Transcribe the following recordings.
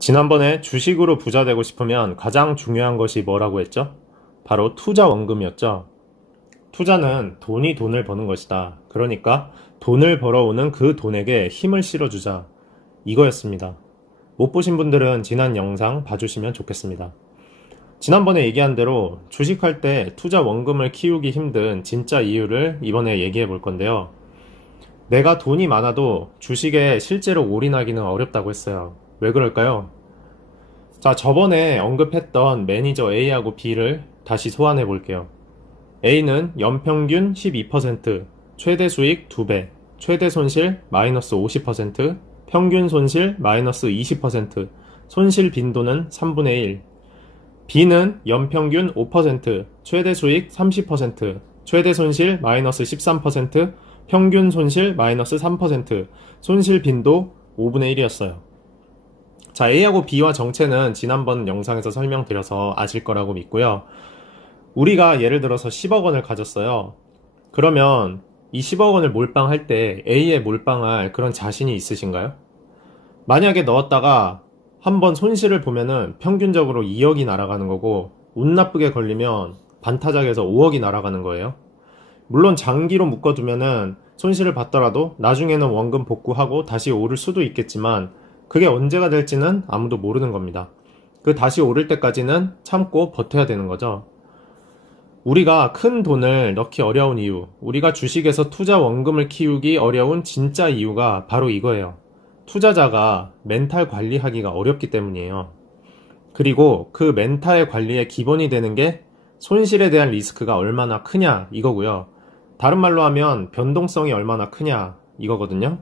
지난번에 주식으로 부자 되고 싶으면 가장 중요한 것이 뭐라고 했죠? 바로 투자 원금이었죠. 투자는 돈이 돈을 버는 것이다. 그러니까 돈을 벌어오는 그 돈에게 힘을 실어주자. 이거였습니다. 못 보신 분들은 지난 영상 봐주시면 좋겠습니다. 지난번에 얘기한 대로 주식할 때 투자 원금을 키우기 힘든 진짜 이유를 이번에 얘기해 볼 건데요. 내가 돈이 많아도 주식에 실제로 올인하기는 어렵다고 했어요. 왜 그럴까요? 자, 저번에 언급했던 매니저 A하고 B를 다시 소환해 볼게요. A는 연평균 12%, 최대 수익 2배, 최대 손실 마이너스 50%, 평균 손실 마이너스 20%, 손실 빈도는 3분의 1. B는 연평균 5%, 최대 수익 30%, 최대 손실 마이너스 13%, 평균 손실 마이너스 3%, 손실 빈도 5분의 1이었어요. 자, A하고 B와 정체는 지난번 영상에서 설명드려서 아실 거라고 믿고요. 우리가 예를 들어서 10억 원을 가졌어요. 그러면 이 10억 원을 몰빵할 때 A에 몰빵할 그런 자신이 있으신가요? 만약에 넣었다가 한번 손실을 보면은 평균적으로 2억이 날아가는 거고, 운 나쁘게 걸리면 반타작에서 5억이 날아가는 거예요. 물론 장기로 묶어두면은 손실을 봤더라도 나중에는 원금 복구하고 다시 오를 수도 있겠지만, 그게 언제가 될지는 아무도 모르는 겁니다. 그 다시 오를 때까지는 참고 버텨야 되는 거죠. 우리가 큰 돈을 넣기 어려운 이유, 우리가 주식에서 투자 원금을 키우기 어려운 진짜 이유가 바로 이거예요. 투자자가 멘탈 관리하기가 어렵기 때문이에요. 그리고 그 멘탈 관리의 기본이 되는 게 손실에 대한 리스크가 얼마나 크냐 이거고요. 다른 말로 하면 변동성이 얼마나 크냐 이거거든요.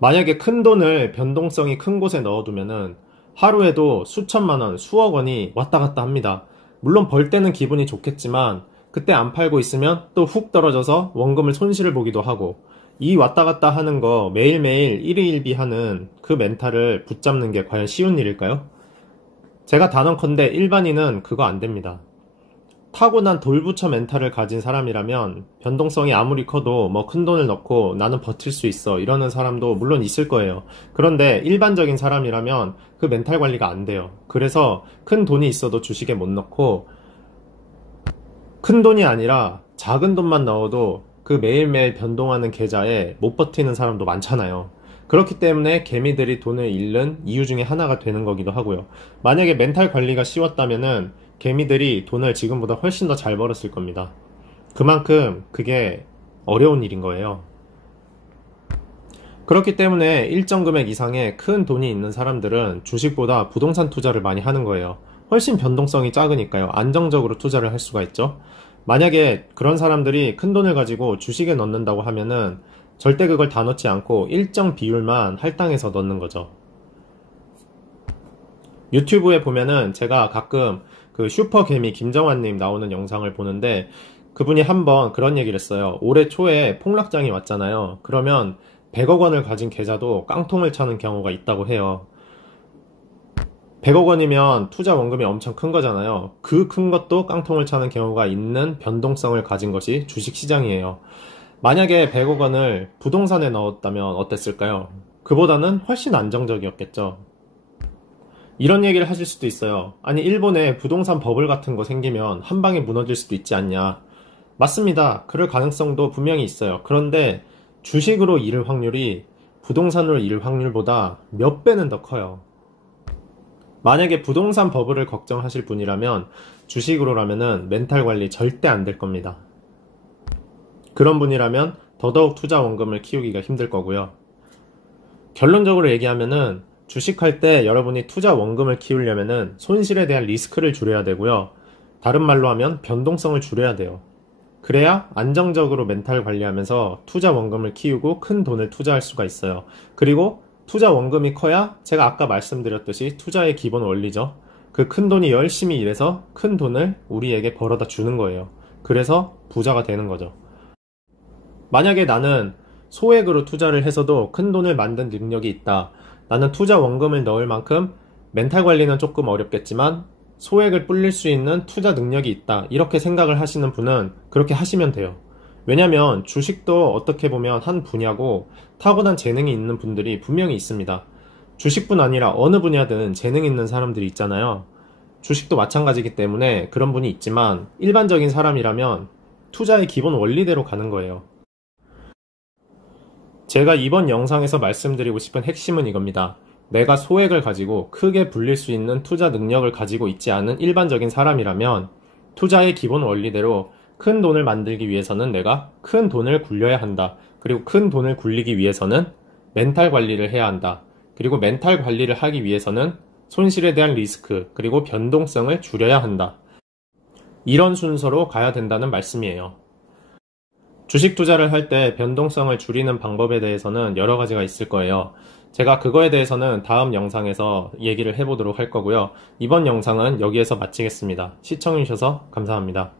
만약에 큰 돈을 변동성이 큰 곳에 넣어두면은 하루에도 수천만 원, 수억 원이 왔다 갔다 합니다. 물론 벌 때는 기분이 좋겠지만 그때 안 팔고 있으면 또 훅 떨어져서 원금을 손실을 보기도 하고, 이 왔다 갔다 하는 거 매일매일 일희일비 하는 그 멘탈을 붙잡는 게 과연 쉬운 일일까요? 제가 단언컨대 일반인은 그거 안 됩니다. 타고난 돌부처 멘탈을 가진 사람이라면 변동성이 아무리 커도 뭐 큰 돈을 넣고 나는 버틸 수 있어 이러는 사람도 물론 있을 거예요. 그런데 일반적인 사람이라면 그 멘탈 관리가 안 돼요. 그래서 큰 돈이 있어도 주식에 못 넣고, 큰 돈이 아니라 작은 돈만 넣어도 그 매일매일 변동하는 계좌에 못 버티는 사람도 많잖아요. 그렇기 때문에 개미들이 돈을 잃는 이유 중에 하나가 되는 거기도 하고요. 만약에 멘탈 관리가 쉬웠다면은 개미들이 돈을 지금보다 훨씬 더 잘 벌었을 겁니다. 그만큼 그게 어려운 일인 거예요. 그렇기 때문에 일정 금액 이상의 큰 돈이 있는 사람들은 주식보다 부동산 투자를 많이 하는 거예요. 훨씬 변동성이 작으니까요. 안정적으로 투자를 할 수가 있죠. 만약에 그런 사람들이 큰 돈을 가지고 주식에 넣는다고 하면은 절대 그걸 다 넣지 않고 일정 비율만 할당해서 넣는 거죠. 유튜브에 보면은 제가 가끔 그 슈퍼개미 김정환님 나오는 영상을 보는데, 그분이 한번 그런 얘기를 했어요. 올해 초에 폭락장이 왔잖아요. 그러면 100억 원을 가진 계좌도 깡통을 차는 경우가 있다고 해요. 100억 원이면 투자 원금이 엄청 큰 거잖아요. 그 큰 것도 깡통을 차는 경우가 있는 변동성을 가진 것이 주식시장이에요. 만약에 100억 원을 부동산에 넣었다면 어땠을까요? 그보다는 훨씬 안정적이었겠죠. 이런 얘기를 하실 수도 있어요. 아니, 일본에 부동산 버블 같은 거 생기면 한 방에 무너질 수도 있지 않냐. 맞습니다. 그럴 가능성도 분명히 있어요. 그런데 주식으로 잃을 확률이 부동산으로 잃을 확률보다 몇 배는 더 커요. 만약에 부동산 버블을 걱정하실 분이라면 주식으로라면은 멘탈 관리 절대 안 될 겁니다. 그런 분이라면 더더욱 투자 원금을 키우기가 힘들 거고요. 결론적으로 얘기하면은 주식할 때 여러분이 투자 원금을 키우려면은 손실에 대한 리스크를 줄여야 되고요. 다른 말로 하면 변동성을 줄여야 돼요. 그래야 안정적으로 멘탈 관리하면서 투자 원금을 키우고 큰 돈을 투자할 수가 있어요. 그리고 투자 원금이 커야 제가 아까 말씀드렸듯이 투자의 기본 원리죠. 그 큰 돈이 열심히 일해서 큰 돈을 우리에게 벌어다 주는 거예요. 그래서 부자가 되는 거죠. 만약에 나는 소액으로 투자를 해서도 큰 돈을 만든 능력이 있다. 나는 투자 원금을 넣을 만큼 멘탈 관리는 조금 어렵겠지만 소액을 불릴 수 있는 투자 능력이 있다. 이렇게 생각을 하시는 분은 그렇게 하시면 돼요. 왜냐면 주식도 어떻게 보면 한 분야고 타고난 재능이 있는 분들이 분명히 있습니다. 주식뿐 아니라 어느 분야든 재능 있는 사람들이 있잖아요. 주식도 마찬가지이기 때문에 그런 분이 있지만 일반적인 사람이라면 투자의 기본 원리대로 가는 거예요. 제가 이번 영상에서 말씀드리고 싶은 핵심은 이겁니다. 내가 소액을 가지고 크게 불릴 수 있는 투자 능력을 가지고 있지 않은 일반적인 사람이라면 투자의 기본 원리대로 큰 돈을 만들기 위해서는 내가 큰 돈을 굴려야 한다. 그리고 큰 돈을 굴리기 위해서는 멘탈 관리를 해야 한다. 그리고 멘탈 관리를 하기 위해서는 손실에 대한 리스크, 그리고 변동성을 줄여야 한다. 이런 순서로 가야 된다는 말씀이에요. 주식 투자를 할 때 변동성을 줄이는 방법에 대해서는 여러 가지가 있을 거예요. 제가 그거에 대해서는 다음 영상에서 얘기를 해보도록 할 거고요. 이번 영상은 여기에서 마치겠습니다. 시청해주셔서 감사합니다.